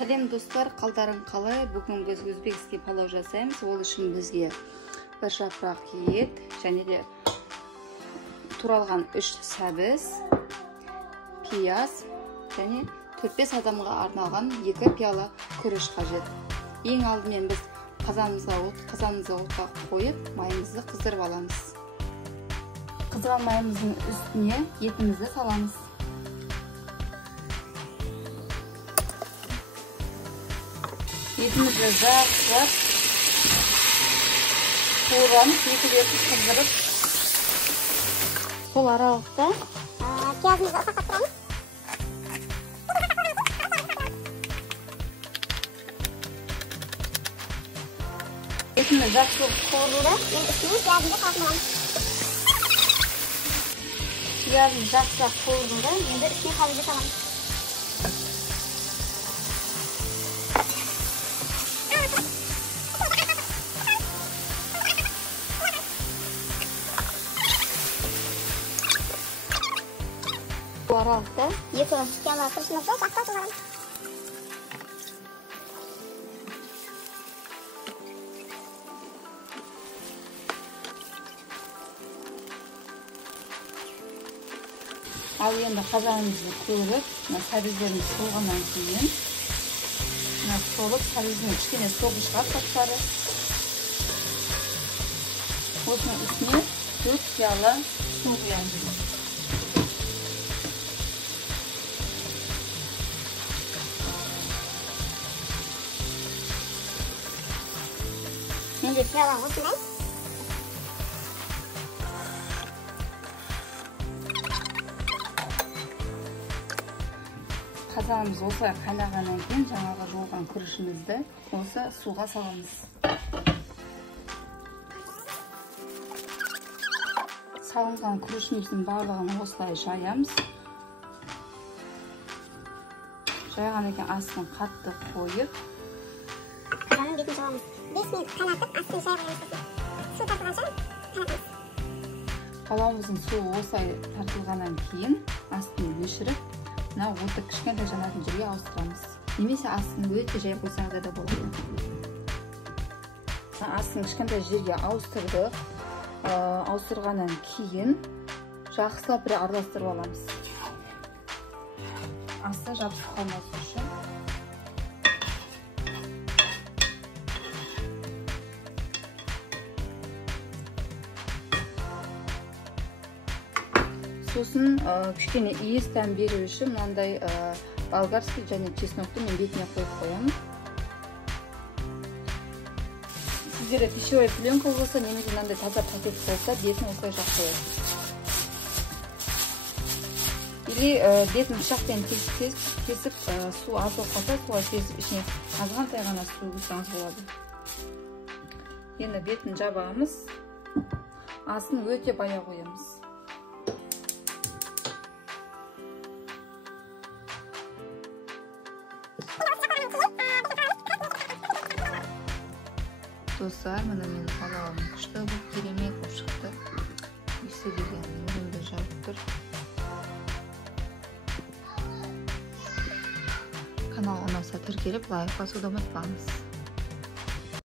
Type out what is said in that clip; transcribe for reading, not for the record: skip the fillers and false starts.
Сәлем достар, қалдарың қалай? Бүгін біз өзбекский палау жасаймыз. Ол үшін бізге бір жапырақ ет және де туралған 3 сәбіз, пияз және 4-5 адамға арналған 2 пиала күріш қажет. Ең алдымен біз қазанымызға отқа қойып, майымызды қыздырып аламыз. Қыздырған майымыздың үстіне етімізді саламыз. Етімізді жақсылап қуырамыз, екі қыздырып. Сол аралықта пиязымызды ұсақ қақтырамыз. Етіміз жақсылап қуырылды. Енді үстіне пиязымызды қалқымаламыз. Пиязымыз жақсылап қуырылды. Енді үстіне қабызды саламыз. Bu aralықта 2 пиала күрішімізді жақсылап туғарамыз. Ал енді қазанымызды көріп, сәбіздеріміз солғаннан кейін солып, сәбіздің кішкене соғы шығар саптары. Осының үстіне 4 пиала су құямыз. Енді пиала осындай. Қазанымыз осылай қайнағаннан кейін жаңағы жуылған күрішімізді осы суға саламыз. Салынған күрішіміздің барлығын осылай жаямыз. Жайғаннан кейін астын қатты қойып, қазанның бетін жауамыз. 5 минут қайнатып, астын жайғанымыз. Су тартылғанша қайнатамыз. Палауымыздың суы осылай тартылғаннан кейін астын өшіріп, оты кішкентай жанатын жерге ауыстырамыз. Немесе астын өте жай қойсаңыз да болады. Астын кішкентай жерге ауыстырдық. Ауыстырғаннан кейін жақсылап бір араластырып аламыз. Асты жабысып қалмас үшін. Сосын кішкене иіс дәм беру үшін мынандай болгарский және чеснокты мен бетіне қойып қоямын. Сіздерде пищевая пленка болса, немесе мынандай таза пакет болса, бетін осылай жақ қоясыз. Или бетін пышақпен кесіп, су аз болып қалса, суға кесіп ішіне азғантай ғана су құйсаңыз болады. Енді бетін жабамыз, астын өте баяу қоямыз. Достар, мына менің палауым күшті болып, керемет болып шықты. Иісі деген мұрынды жарып тұр. Канал ұнаса тіркеліп, лайк басуды ұмытпаңыз.